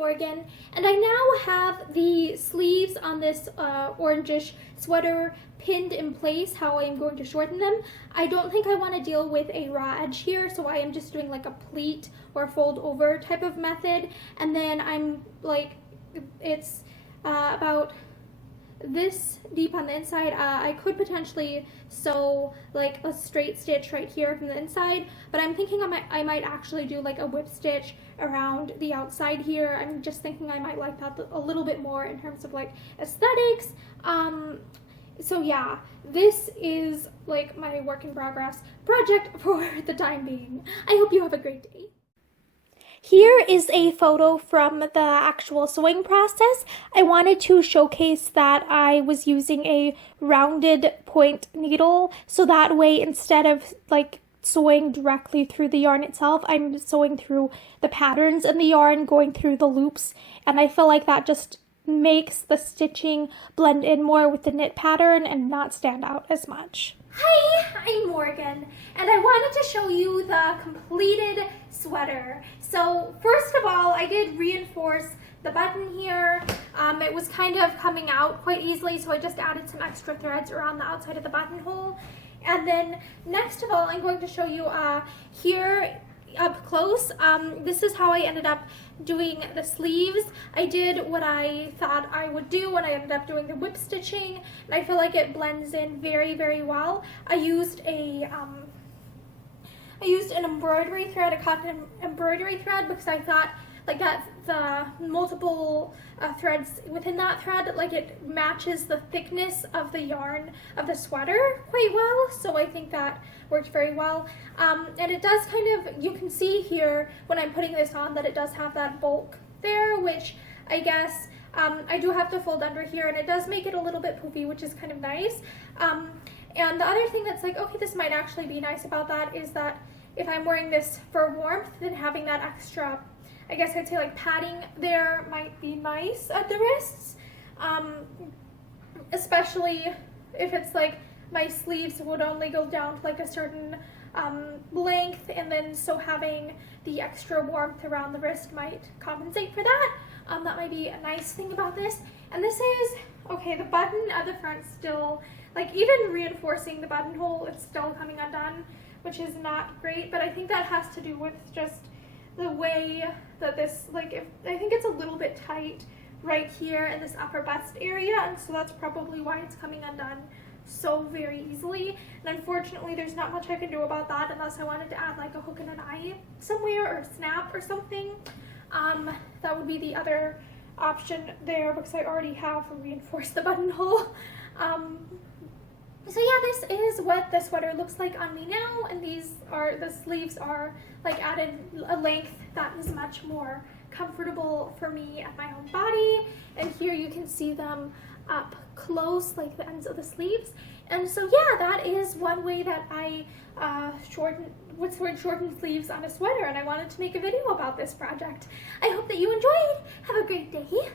Morgan, and I now have the sleeves on this orangish sweater pinned in place how I'm going to shorten them. I don't think I want to deal with a raw edge here, so I am just doing like a pleat or fold over type of method, and then I'm like, it's about this deep on the inside. I could potentially sew like a straight stitch right here from the inside, but I'm thinking I might actually do like a whip stitch around the outside here. I'm just thinking I might like that a little bit more in terms of like aesthetics. So yeah, this is like my work in progress project for the time being. I hope you have a great day. Here is a photo from the actual sewing process. I wanted to showcase that I was using a rounded point needle, so that way instead of like sewing directly through the yarn itself, I'm sewing through the patterns in the yarn, going through the loops, and I feel like that just makes the stitching blend in more with the knit pattern and not stand out as much. Hi, I'm Morgan, and I wanted to show you the completed sweater. So first of all, I did reinforce the button here. It was kind of coming out quite easily, so I just added some extra threads around the outside of the buttonhole. And then next of all, I'm going to show you here up close. This is how I ended up doing the sleeves. I did what I thought I would do when I ended up doing the whip stitching, and I feel like it blends in very, very well. I used an embroidery thread, a cotton embroidery thread, because I thought like that the multiple threads within that thread, like it matches the thickness of the yarn of the sweater quite well, so I think that worked very well. And it does kind of, you can see here when I'm putting this on that it does have that bulk there, which I guess I do have to fold under here, and it does make it a little bit poofy, which is kind of nice. And the other thing that's like, okay, this might actually be nice about that is that if I'm wearing this for warmth, then having that extra, I guess I'd say like padding there might be nice at the wrists, especially if it's like my sleeves would only go down to like a certain length, and then so having the extra warmth around the wrist might compensate for that. That might be a nice thing about this. And this is, okay, the button at the front still, like even reinforcing the buttonhole, it's still coming undone, which is not great, but I think that has to do with just the way that this, like, I think it's a little bit tight right here in this upper bust area, and so that's probably why it's coming undone so very easily. And unfortunately, there's not much I can do about that unless I wanted to add like a hook and an eye somewhere or a snap or something. That would be the other option there, because I already have reinforced the buttonhole. So yeah, this is what the sweater looks like on me now, and the sleeves are like added a length that is much more comfortable for me at my own body. And here you can see them up close, like the ends of the sleeves. And so yeah, that is one way that I shorten sleeves on a sweater, and I wanted to make a video about this project. I hope that you enjoyed. Have a great day.